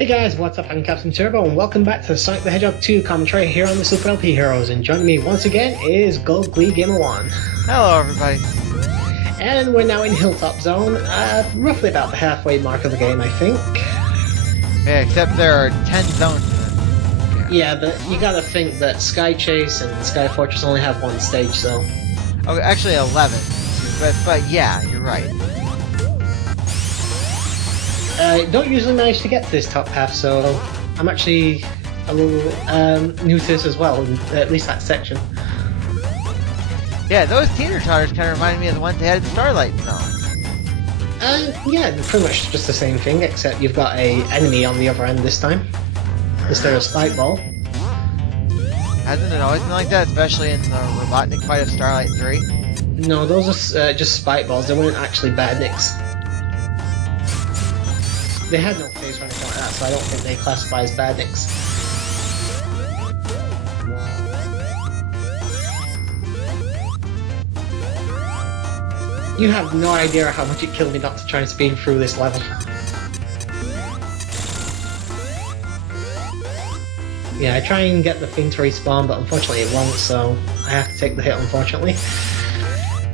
Hey guys, what's up? I'm Captain Turbo, and welcome back to the Sonic the Hedgehog 2 commentary here on the Super LP Heroes. And joining me once again is Gold Glee Gamer 1. Hello, everybody. And we're now in Hilltop Zone, roughly about the halfway mark of the game, I think. Yeah, except there are 10 zones in it. Yeah, but you gotta think that Sky Chase and Sky Fortress only have one stage, so... Oh, actually 11. But yeah, you're right. Don't usually manage to get to this top half, so I'm actually a little new to this as well, at least that section. Yeah, those Teeter-Totters kind of reminded me of the ones they had in Starlight Zone. Yeah, they're pretty much just the same thing, except you've got a enemy on the other end this time, instead of Spike Ball. Hasn't it always been like that, especially in the Robotnik fight of Starlight 3? No, those are just Spike Balls, they weren't actually Badniks. They had no face or anything like that, so I don't think they classify as Badniks. You have no idea how much it killed me not to try and speed through this level. Yeah, I try and get the thing to respawn, but unfortunately it won't, so I have to take the hit, unfortunately.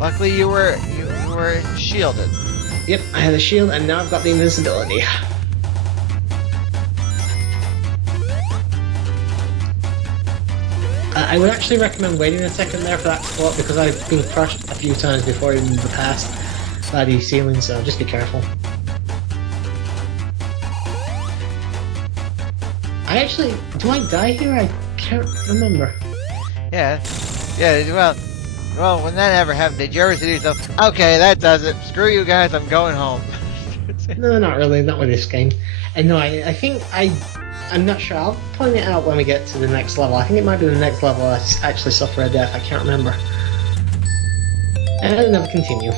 Luckily, you were shielded. Yep, I had a shield, and now I've got the invincibility. I would actually recommend waiting a second there for that spot, because I've been crushed a few times before in the past by these ceilings, so just be careful. Do I die here? I can't remember. Yeah, well, when that ever happened, did you ever say to yourself, okay, that does it, screw you guys, I'm going home? No, not really, not with this game. And no, I think I'm not sure, I'll point it out when we get to the next level. I think it might be the next level I actually suffer a death, I can't remember. And never continue.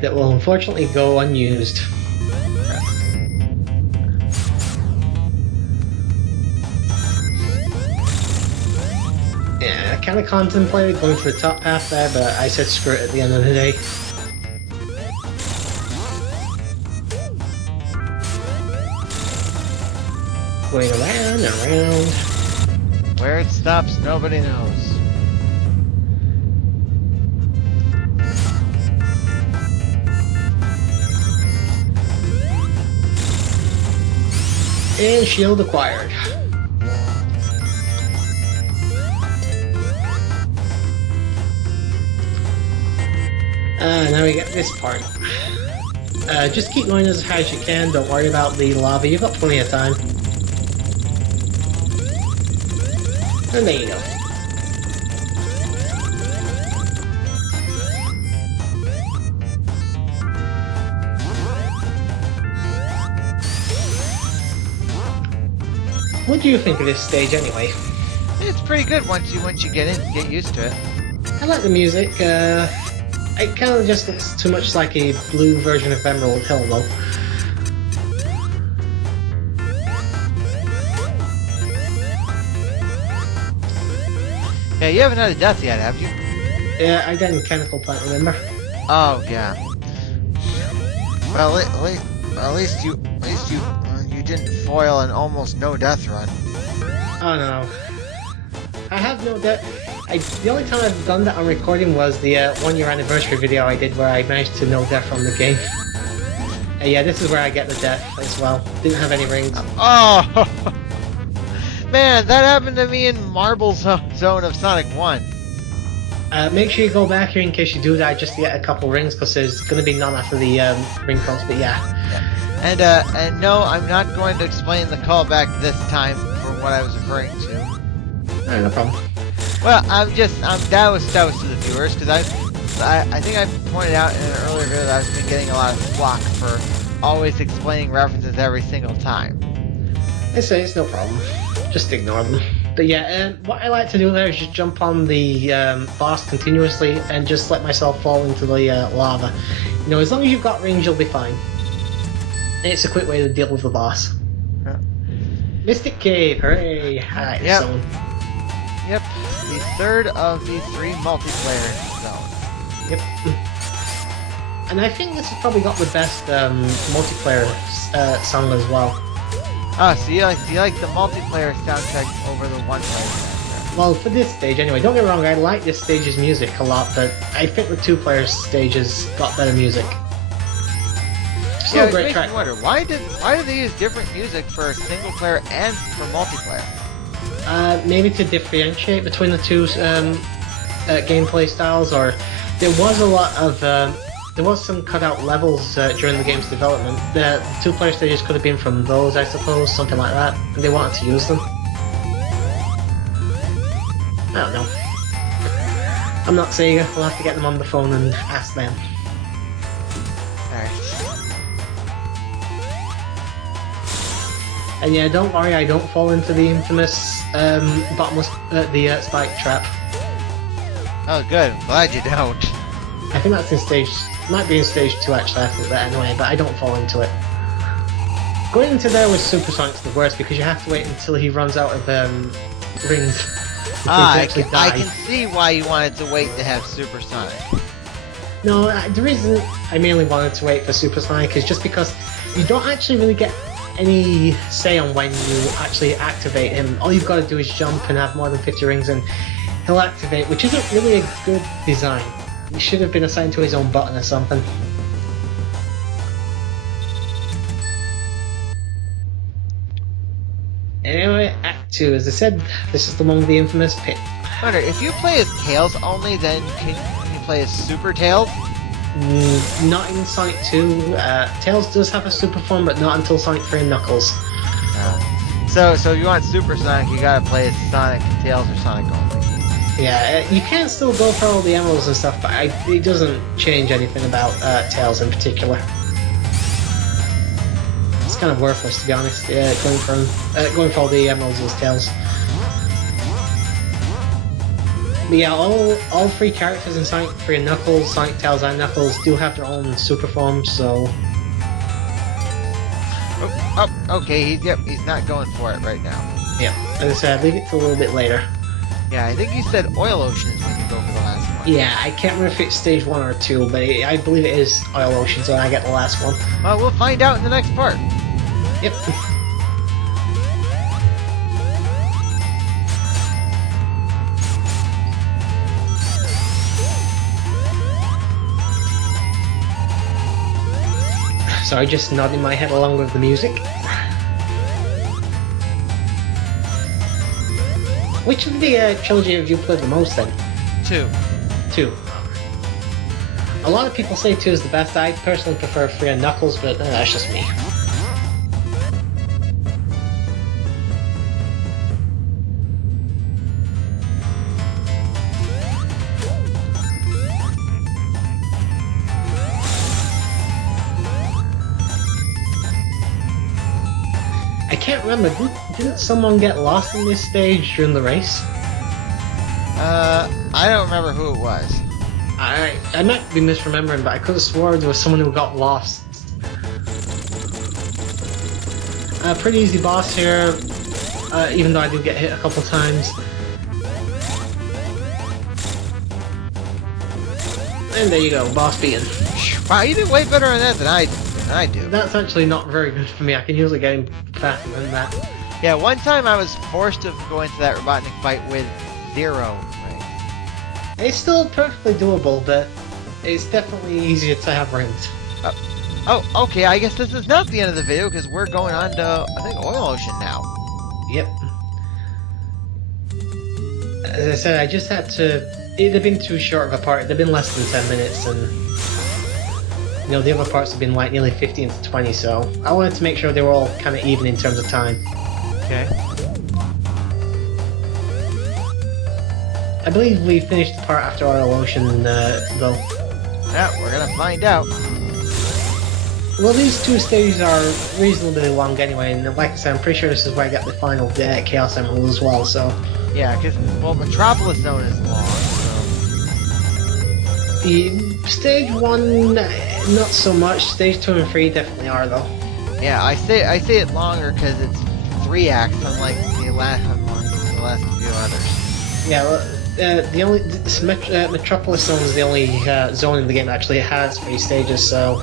That will unfortunately go unused. Yeah, I kind of contemplated going for the top path there, but I said screw it at the end of the day. Going around and around. Where it stops, nobody knows. And shield acquired. Now we get this part. Just keep going as high as you can, don't worry about the lava, you've got plenty of time. And there you go. What do you think of this stage anyway? It's pretty good once you get used to it. I like the music, it kind of just looks too much like a blue version of Emerald Hill though. Yeah, you haven't had a death yet, have you? Yeah, I got a mechanical plant, remember? Oh yeah. Well, at least you didn't foil an almost no death run. Oh no, I have no death. The only time I've done that on recording was the 1 year anniversary video I did where I managed to no death from the game. Yeah, this is where I get the death as well. Didn't have any rings. Oh man, that happened to me in Marble Zone of Sonic 1. Make sure you go back here in case you do die just to get a couple rings, because there's going to be none after the ring cost, but yeah. And no, I'm not going to explain the callback this time for what I was referring to. Alright, no problem. Well, that was to the viewers, because I think I pointed out in an earlier video that I've been getting a lot of flack for always explaining references every single time. It's no problem. Just ignore them. But yeah, what I like to do there is just jump on the boss continuously and just let myself fall into the lava. You know, as long as you've got range, you'll be fine. And it's a quick way to deal with the boss. Huh. Mystic Cave, hooray! Alright, Yep. so... Yep, the third of the 3 multiplayer zones. Yep. And I think this has probably got the best multiplayer song as well. Oh, so you like the multiplayer soundtrack over the one-player soundtrack? Well, for this stage anyway. Don't get me wrong, I like this stage's music a lot, but I think the two-player stages got better music. Still Yeah, a great it track. makes me wonder why did they use different music for single player and for multiplayer? Maybe to differentiate between the two gameplay styles, or there was a lot of there was some cutout levels during the game's development. The two-player stages could have been from those, I suppose, something like that, and they wanted to use them. I don't know. I'm not Sega. We'll have to get them on the phone and ask them. Alright. And yeah, don't worry, I don't fall into the infamous bottomless spike trap. Oh, good. I'm glad you don't. I think that's in stage. Might be in stage 2 actually. I think that anyway, but I don't fall into it. Going into there with Supersonic's the worst because you have to wait until he runs out of rings. I can see why you wanted to wait to have Supersonic. No, the reason I mainly wanted to wait for Supersonic is just because you don't actually really get any say on when you actually activate him. All you've got to do is jump and have more than 50 rings and he'll activate, which isn't really a good design. He should have been assigned to his own button or something. Anyway, Act 2, as I said, this is the one with the infamous pit. Wonder, if you play as Tails only, then can you play as Super Tails? Not in Sonic 2. Tails does have a super form, but not until Sonic 3 and Knuckles. So if you want Super Sonic, you gotta play as Sonic, Tails, or Sonic only. Yeah, you can still go for all the emeralds and stuff, but it doesn't change anything about Tails in particular. It's kind of worthless, to be honest. Going for all the emeralds as Tails. But yeah, all three characters in Sonic 3 and Knuckles, Sonic, Tails, and Knuckles do have their own super forms, so... Oh, okay, he's not going for it right now. Yeah, as I said, leave it till a little bit later. Yeah, I think you said Oil Ocean is when you go for the last one. Yeah, I can't remember if it's stage 1 or 2, but I believe it is Oil Ocean, so I get the last one. Well, we'll find out in the next part. Yep. Sorry, just nodding my head along with the music. Which of the trilogy have you played the most then? 2. 2. A lot of people say 2 is the best. I personally prefer 3 and Knuckles, but that's just me. I can't remember, didn't someone get lost in this stage during the race? I don't remember who it was. I might be misremembering, but I could have sworn there was someone who got lost. Pretty easy boss here, even though I do get hit a couple times. And there you go, boss beaten. Wow, you did way better on that than I do. That's actually not very good for me. I can usually get him faster than that. Yeah, one time I was forced to go into that Robotnik fight with 0 rings. It's still perfectly doable, but it's definitely easier to have rings. Oh, okay, I guess this is not the end of the video, because we're going on to, I think, Oil Ocean now. Yep. As I said, I just had to... It'd have been too short of a part. It'd have been less than 10 minutes, and... You know, the other parts have been like nearly 15 to 20, so... I wanted to make sure they were all kind of even in terms of time. Okay. I believe we finished the part after Oil Ocean, though. Yeah, we're gonna find out. Well, these two stages are reasonably long anyway, and like I said, I'm pretty sure this is where I get the final Chaos Emerald as well, so... Yeah, because, well, Metropolis Zone is long, so... Stage 1, not so much. Stage 2 and 3 definitely are, though. Yeah, I say it longer because it's 3 acts, unlike the last few others. Yeah, well, Metropolis Zone is the only zone in the game that actually has 3 stages. So,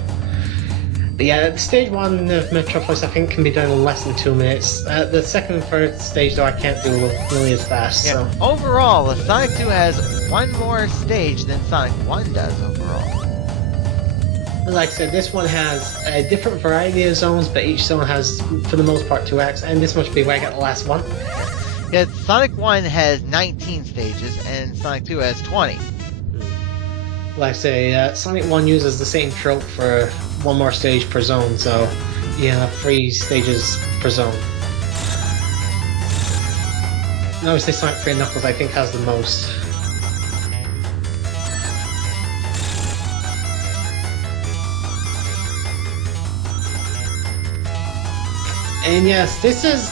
but yeah, stage 1 of Metropolis I think can be done in less than 2 minutes. The second and third stage though I can't do nearly as fast. Yeah. So Overall, the Sonic 2 has one more stage than Sonic 1 does overall. like I said, this one has a different variety of zones, but each zone has, for the most part, 2 acts, and this must be where I got the last one. Yeah, Sonic 1 has 19 stages, and Sonic 2 has 20. Like I say, Sonic 1 uses the same trope for one more stage per zone, so you have 3 stages per zone. And obviously Sonic 3 and Knuckles I think has the most. And yes, this is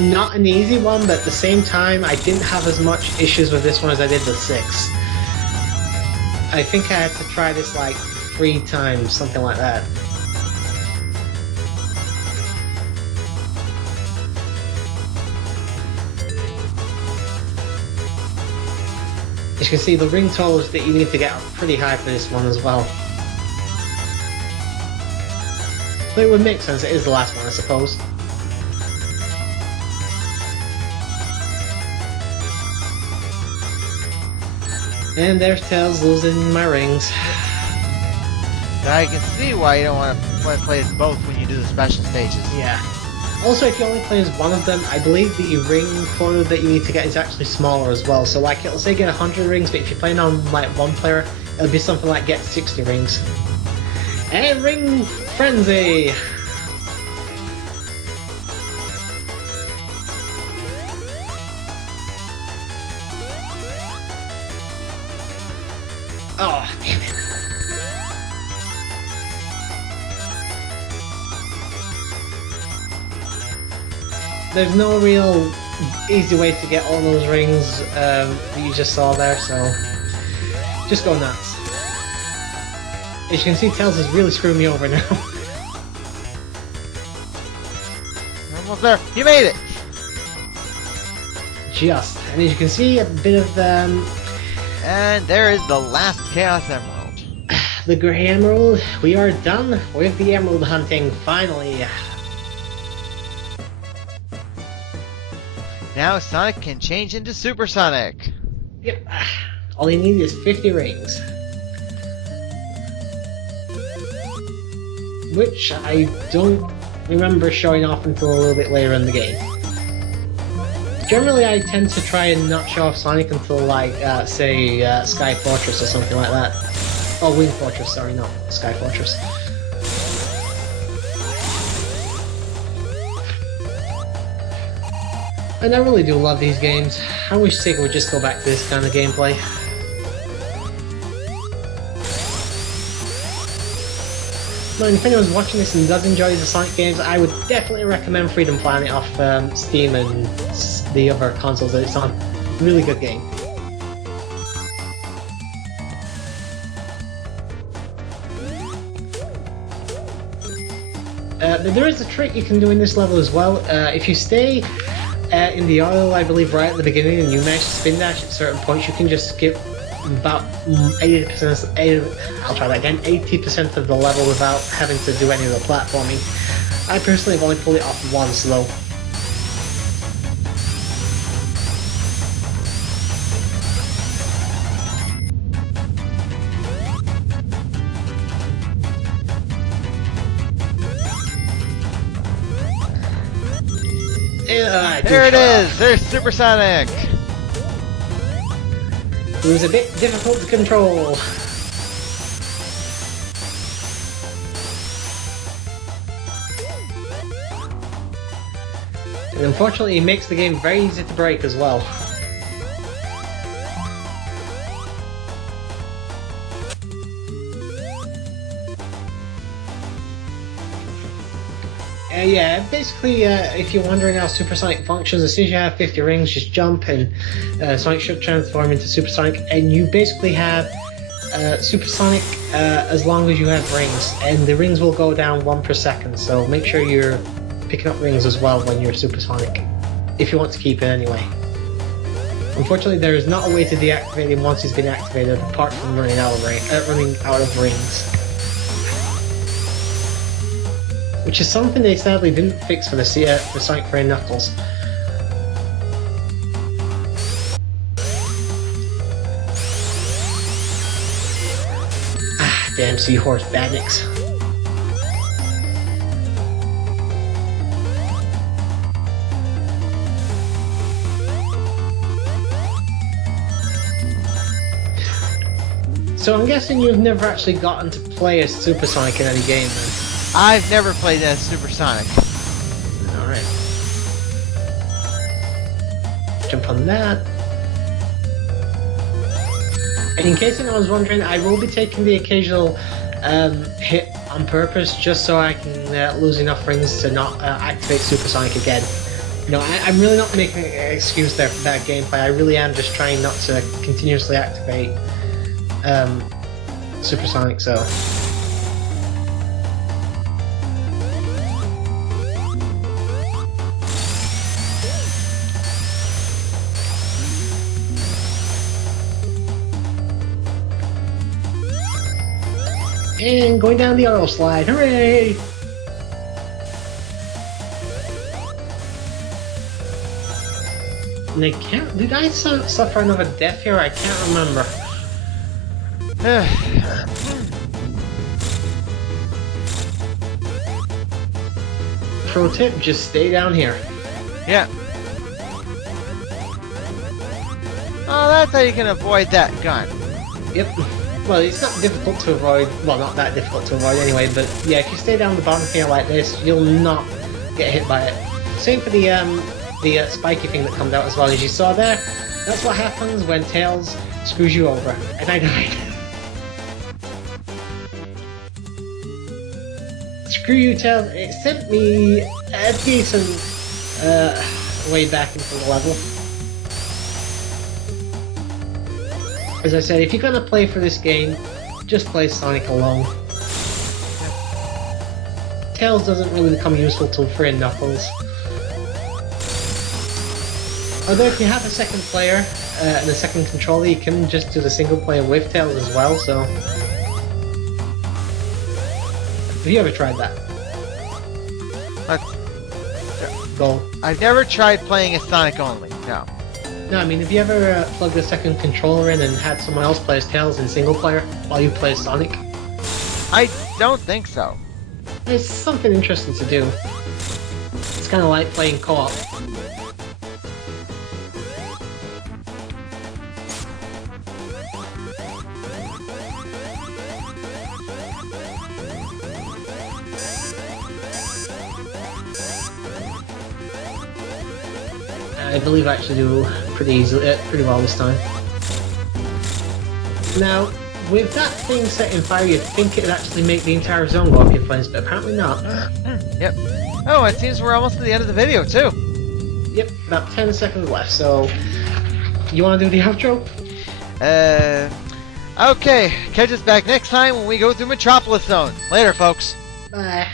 not an easy one, but at the same time, I didn't have as much issues with this one as I did with 6. I think I had to try this like 3 times, something like that. As you can see, the ring totals that you need to get are pretty high for this one as well. But it would make sense, it is the last one, I suppose. And there's Tails losing my rings. Now I can see why you don't want to play as both when you do the special stages. Yeah. Also, if you only play as one of them, I believe the ring quota that you need to get is actually smaller as well. So like, it'll say get 100 rings, but if you're playing on like one player, it'll be something like get 60 rings. And Ring Frenzy! Oh, damn it. There's no real easy way to get all those rings that you just saw there, so just go nuts. As you can see, Tails is really screwing me over now. Almost there. You made it! Just. And as you can see, a bit of And there is the last Chaos Emerald. the Grey Emerald. We are done with the Emerald hunting, finally. Now Sonic can change into Super Sonic. Yep. All you need is 50 rings. Which I don't remember showing off until a little bit later in the game. Generally, I tend to try and not show off Sonic until, like, say, Sky Fortress or something like that. Oh, Wing Fortress, sorry, not Sky Fortress. And I really do love these games. I wish Sega would just go back to this kind of gameplay. But if anyone's watching this and does enjoy the Sonic games, I would definitely recommend Freedom Planet off Steam and the other consoles that it's on. Really good game. But there is a trick you can do in this level as well. If you stay in the auto, I believe, right at the beginning, and you manage to spin dash at certain points, you can just skip about 80%. I'll try that again. 80% of the level without having to do any of the platforming. I personally have only pulled it off once, though. There it is! There's Super Sonic! It was a bit difficult to control. And unfortunately, it makes the game very easy to break as well. Yeah, basically, if you're wondering how Super Sonic functions, as soon as you have 50 rings, just jump and Sonic should transform into Super Sonic, and you basically have Super Sonic as long as you have rings, and the rings will go down 1 per second, so make sure you're picking up rings as well when you're Super Sonic, if you want to keep it anyway. Unfortunately, there is not a way to deactivate him once he's been activated, apart from running out of rings. Which is something they sadly didn't fix for the Sonic Fire Knuckles. Ah, damn Seahorse Badniks. So I'm guessing you've never actually gotten to play as Super Sonic in any game then? I've never played as Super Sonic. Alright. Jump on that. And in case anyone was wondering, I will be taking the occasional hit on purpose just so I can lose enough rings to not activate Super Sonic again. You know, I'm really not making an excuse there for that gameplay. I really am just trying not to continuously activate Super Sonic, so... And going down the auto slide, hooray! And they can't... Did I suffer another death here? I can't remember. Pro tip, just stay down here. Yeah. Oh, that's how you can avoid that gun. Yep. Well, it's not difficult to avoid. Well, not that difficult to avoid anyway, but yeah, if you stay down the bottom here like this, you'll not get hit by it. Same for the spiky thing that comes out as well. As you saw there, that's what happens when Tails screws you over. And I died. Screw you, Tails. It sent me a decent way back into the level. As I said, if you're gonna play for this game, just play Sonic alone. Tails doesn't really become useful till Fire Knuckles. Although if you have a second player and a second controller, you can just do the single player with Tails as well, so... Have you ever tried that? Go. I've never tried playing as Sonic only, no. No, I mean, have you ever plugged a second controller in and had someone else play as Tails in single player while you play as Sonic? I don't think so. It's something interesting to do. It's kind of like playing co-op. I believe I actually do pretty well this time. Now, with that thing set in fire, you'd think it'd actually make the entire zone go up in flames, but apparently not. Yep. Oh, it seems we're almost at the end of the video, too. Yep, about 10 seconds left, so... You want to do the outro? Okay. Catch us back next time when we go through Metropolis Zone. Later, folks. Bye.